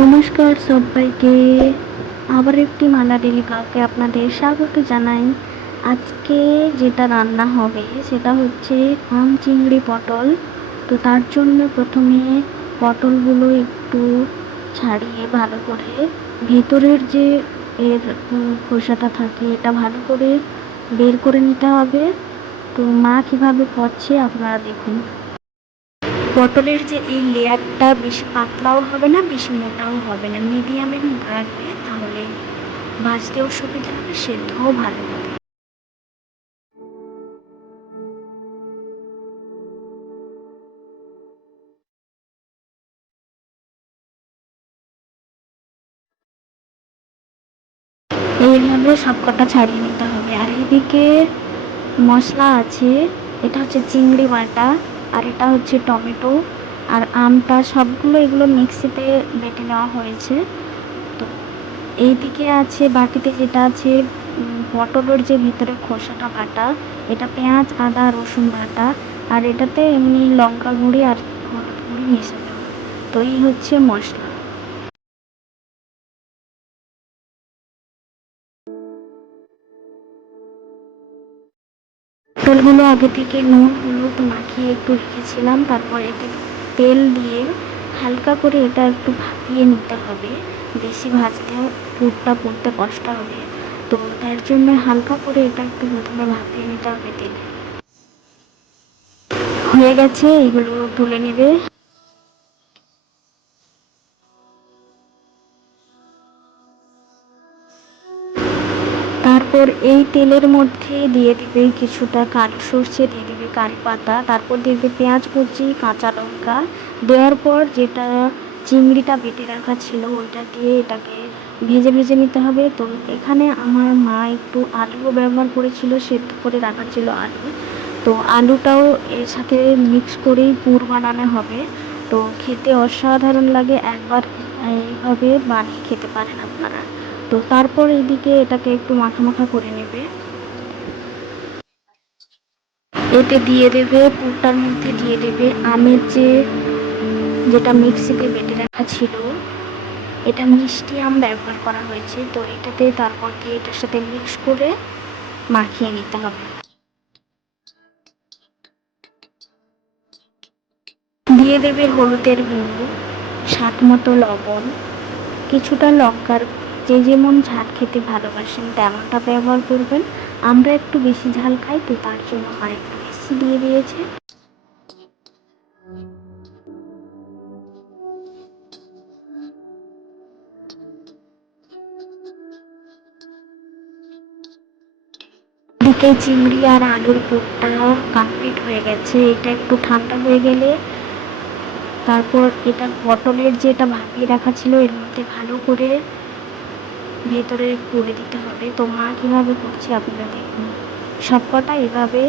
নমস্কার সবাইকে। আবার একটি মালাডেলি ব্লগে আপনাদের স্বাগত জানাই। আজকে যেটা রান্না হবে সেটা হচ্ছে আম চিংড়ি পটল। তো তার জন্য প্রথমে পটলগুলো একটু ছাড়িয়ে ভালো করে ভেতরের যে এর খোসাটা থাকে এটা ভালো করে বের করে নিতে হবে। তো মা কীভাবে করছে আপনারা দেখুন। পটলের যে এই লেয়ারটা বেশি পাতলাও হবে না, বেশি মোটাও হবে না, মিডিয়ামে রাখবে, তাহলে ভাজতেও সুবিধা হবে, সেদ্ধও ভালো হবে। এইভাবে সবকটা ছাড়িয়ে নিতে হবে। আর এদিকে মশলা আছে, এটা হচ্ছে চিংড়ি বাটা, আর এটা হচ্ছে টমেটো আর আমটা, সবগুলো এগুলো মিক্সিতে বেটে নেওয়া হয়েছে। তো এইদিকে আছে বাটিতে যেটা আছে পটলের যে ভিতরে খোসাটা বাটা, এটা পেঁয়াজ আদা রসুন বাটা, আর এটাতে এমনি লঙ্কা গুঁড়ি আর হলুদ গুঁড়ি মিশে দেবো। তো এই হচ্ছে মশলা। পটলগুলো আগে থেকে নুন হলুদ মাখিয়ে একটু রেখেছিলাম, তারপর এতে তেল দিয়ে হালকা করে এটা একটু ভাপিয়ে নিতে হবে। বেশি ভাজলে পুরটা পুড়তে কষ্ট হবে, তো তার জন্য হালকা করে এটা একটু প্রথমে ভাপিয়ে নিতে হবে তেলে। হয়ে গেছে, এগুলো তুলে নেবে। তারপর এই তেলের মধ্যে দিয়ে দিবে কিছুটা কালো সর্ষে, দিয়ে দিবে কারি পাতা, তারপর দিয়ে দিবে পেঁয়াজ কুচি কাঁচা লঙ্কা। দেওয়ার পর যেটা চিংড়িটা বেটে রাখা ছিল ওইটা দিয়ে এটাকে ভেজে ভেজে নিতে হবে। তো এখানে আমার মা একটু আলুও ব্যবহার করেছিল, সেদ্ধ করে রাখা ছিল আলু। তো আলুটাও এর সাথে মিক্স করেই পুর বানানো হবে। তো খেতে অসাধারণ লাগে, একবার এইভাবে বানিয়ে খেতে পারেন আপনারা। তো তারপর এদিকে এটাকে একটু মাখা মাখা করে নেবে। এতে দিয়ে দেবে পুরটার মধ্যে দিয়ে দেবে আমের যেটা মিক্সিতে বেটে রাখা ছিল, এটা মিষ্টি আম ব্যবহার করা হয়েছে। তো এটাতে তারপর দিয়ে এটার সাথে মিক্স করে মাখিয়ে নিতে হবে। দিয়ে দেবে হলুদের গুঁড়ো, স্বাদ মতো লবণ, কিছুটা লঙ্কার, যে যেমন ঝাল খেতে ভালোবাসেন তেমনটা ব্যবহার করবেন। আমরা একটু বেশি ঝাল খাই, তো তার জন্য আর একটু বেশি দিয়ে দিয়েছে। এদিকে চিংড়ি আর আলুর পুরটা কমপ্লিট হয়ে গেছে। এটা একটু ঠান্ডা হয়ে গেলে তারপর এটা পটলের যেটা ভাপিয়ে রাখা ছিল এর মধ্যে ভালো করে ভেতরে পুরে দিতে হবে। তো মা কীভাবে করছে আপনারা দেখুন। সবকটা এভাবে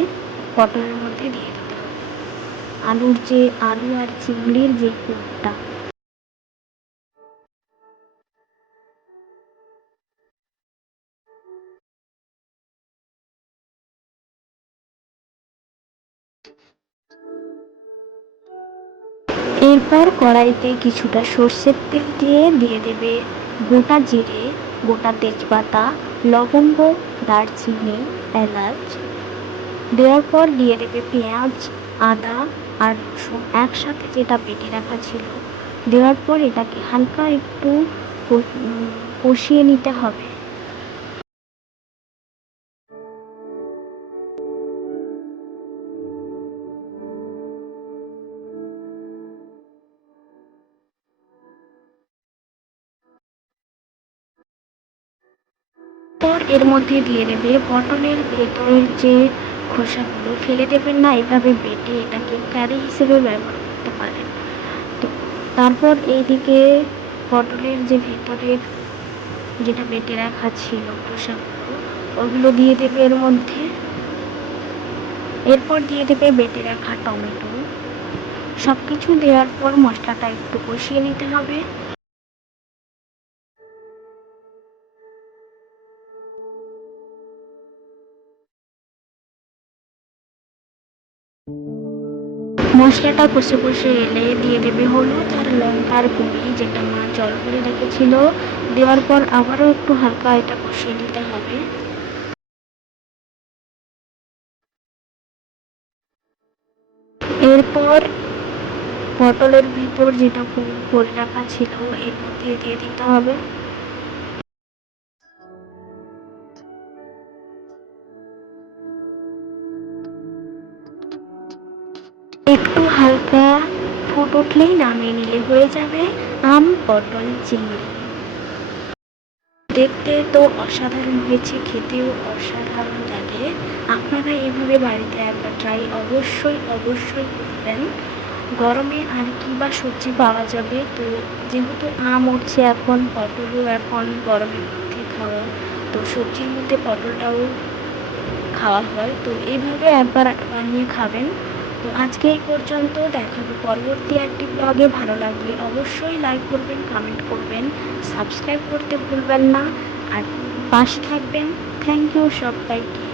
পটলের মধ্যে দিয়ে দিতে হবে, আলু আর চিংড়ির যে পুরটা। এরপর কড়াইতে কিছুটা সর্ষের তেল দিয়ে দিয়ে দেবে গোটা জিরে, গোটা তেজপাতা, লবঙ্গ, দারচিনি, এলাচ। দেওয়ার পর দিয়ে দেবে পেঁয়াজ আদা আর রসুন একসাথে যেটা বেটে রাখা ছিল। দেওয়ার পর এটাকে হালকা একটু কষিয়ে নিতে হবে। পর এর মধ্যে দিয়ে দেবে পটলের ভেতরের যে খোসাগুলো, ফেলে দেবেন না, এভাবে বেটে এটাকে কারি হিসেবে ব্যবহার করতে পারেন। তো তারপর এইদিকে পটলের যে ভেতরের যেটা বেটে রাখা ছিল খোসাগুলো, ওগুলো দিয়ে দেবে এর মধ্যে। এরপর দিয়ে দেবে বেটে রাখা টমেটো। সব কিছু দেওয়ার পর মশলাটা একটু কষিয়ে নিতে হবে। মশলাটা কষে কষে এলে দিয়ে দেবে হলুদ আর লঙ্কার গুঁড়ি, যেটা মা জল করে রেখেছিল। দেওয়ার পর আবারও একটু হালকা এটা কষিয়ে নিতে হবে। এরপর পটলের ভিতর যেটা পুর করে রাখা ছিল এর মধ্যে দিয়ে দিতে হবে। একটু হালকা ফুট উঠলেই নামিয়ে নিলে হয়ে যাবে আম পটল চিংড়ি। দেখতে তো অসাধারণ হয়েছে, খেতেও অসাধারণ লাগে। আপনারা এভাবে বাড়িতে একবার ট্রাই অবশ্যই অবশ্যই করবেন। গরমে আর কি বা সবজি পাওয়া যাবে, তো যেহেতু আম উঠছে এখন, পটলও এখন গরমের মধ্যে খাওয়া, তো সবজির মধ্যে পটলটাও খাওয়া হয়, তো এইভাবে একবার বানিয়ে খাবেন। তো আজকে এই পর্যন্ত, দেখাবো পরবর্তী একটি ব্লগে। ভালো লাগলে অবশ্যই লাইক করবেন, কমেন্ট করবেন, সাবস্ক্রাইব করতে ভুলবেন না, আর পাশে থাকবেন। থ্যাংক ইউ সবাইকে।